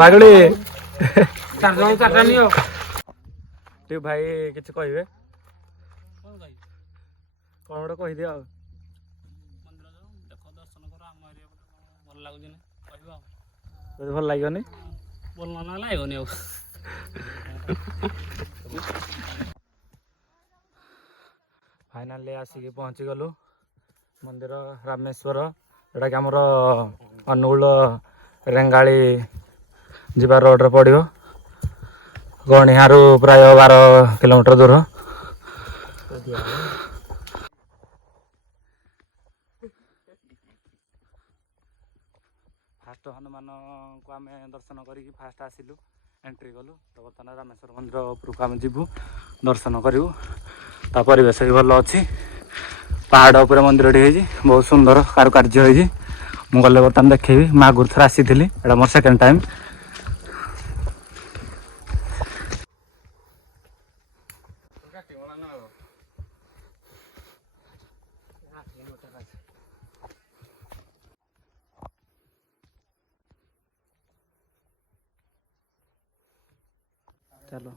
ମାଗୁଳି ଟିକେ ଭାଇ କିଛି କହିବେ କଣ ଗୋଟେ କହିଦିଅ ଆଉ ଯଦି ଭଲ ଲାଗିବନି ଆଉ फाइनाली आसिक पहुँचीगलु मंदिर रामेश्वर जोटा कि आमर अनुगुल रेंगाली जीवा रोड पड़ो गणिहारू प्राय 12 किलोमीटर दूर फास्ट हनुमान को आम दर्शन करी फास्ट आसिलु एंट्री कलु तो बर्तमान रामेश्वर मंदिर उपरको आम जीवु दर्शन करूँ ता परिवेश भी भल अच्छी पहाड़ उपर मंदिर बहुत सुंदर कारुकार्य होगी मुझे गले बर्तमान देखेबी मैं आगुरी थर आसी एटा मोर सेकेंड टाइम चलो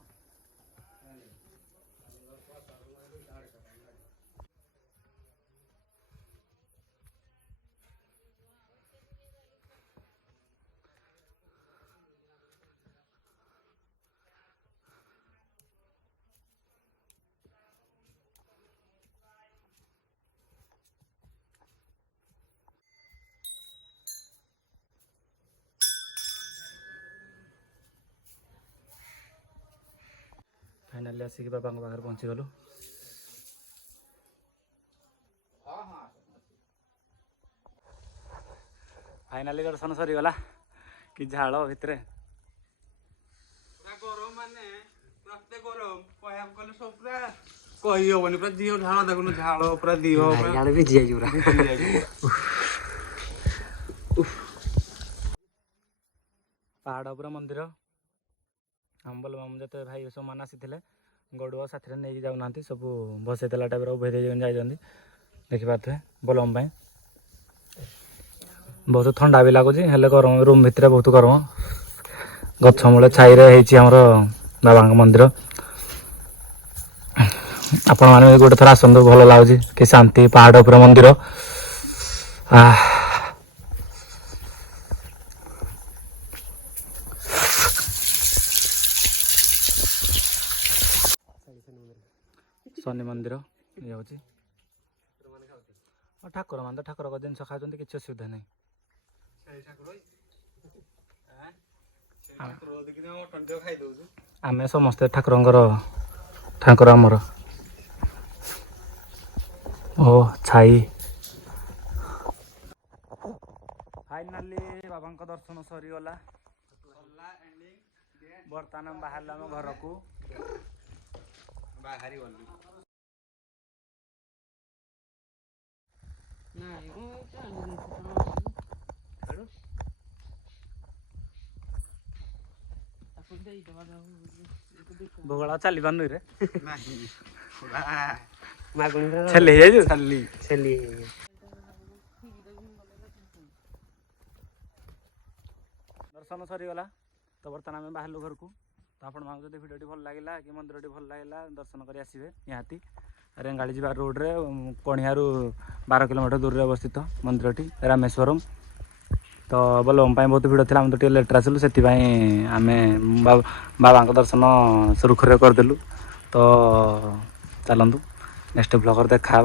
फाइनाली आसिक बाबा पाखे पहुँची गलु फाइनाली दर्शन सरीगला कि झाड़ भितर गरम माने प्रत्येक गरम कहया कले सब पूरा कहि होबनी पूरा दियो झाड़ देखुन झाड़ पूरा दियो झाड़ भी जिया जुरा पहाड़ उपर मंदिर हम बोल माम जो भाई सब मान आसी गड़ुआ साथी नहीं जाऊना सब बसईला टाइप उभे जाइए देखिपे बोलम बहुत ठंडा भी लगुच गरम रूम भितर बहुत गरम गछ मूले छाई हमर बाबा मंदिर आपण मैंने गोटे थर आसतु भल लगुच कि शांति पहाड़ उपर मंदिर शनि मंदिर ये हूँ ठाकुर मान ठाकुर जिन खाऊ किसी असुविधा नहीं आम समस्ते ठाकुर ठाकुर आमर ओ छाई फाइनाली बाबा दर्शन सरीगला बर्तमान बाहर आम घर को बाहरी बगला चली पानु रे छली जाइजु छली दर्शन सरीगला तो बर्तमान आम बाहर घर को तो आपण मानक जब भिडियो भल लगे कि मंदिर भल लगे दर्शन कर आसबे निहाती रेंगाली जीवा रोड रे कणियारू 12 किलोमीटर दूर रे अवस्थित मंदिरटी रामेश्वरम तो बोलबम बहुत भिड़ थी आम तो लेटर आसलु से आम बाबा दर्शन सुरुखुरे करदेलु तो चलतु नेक्स्ट ब्लॉग देखा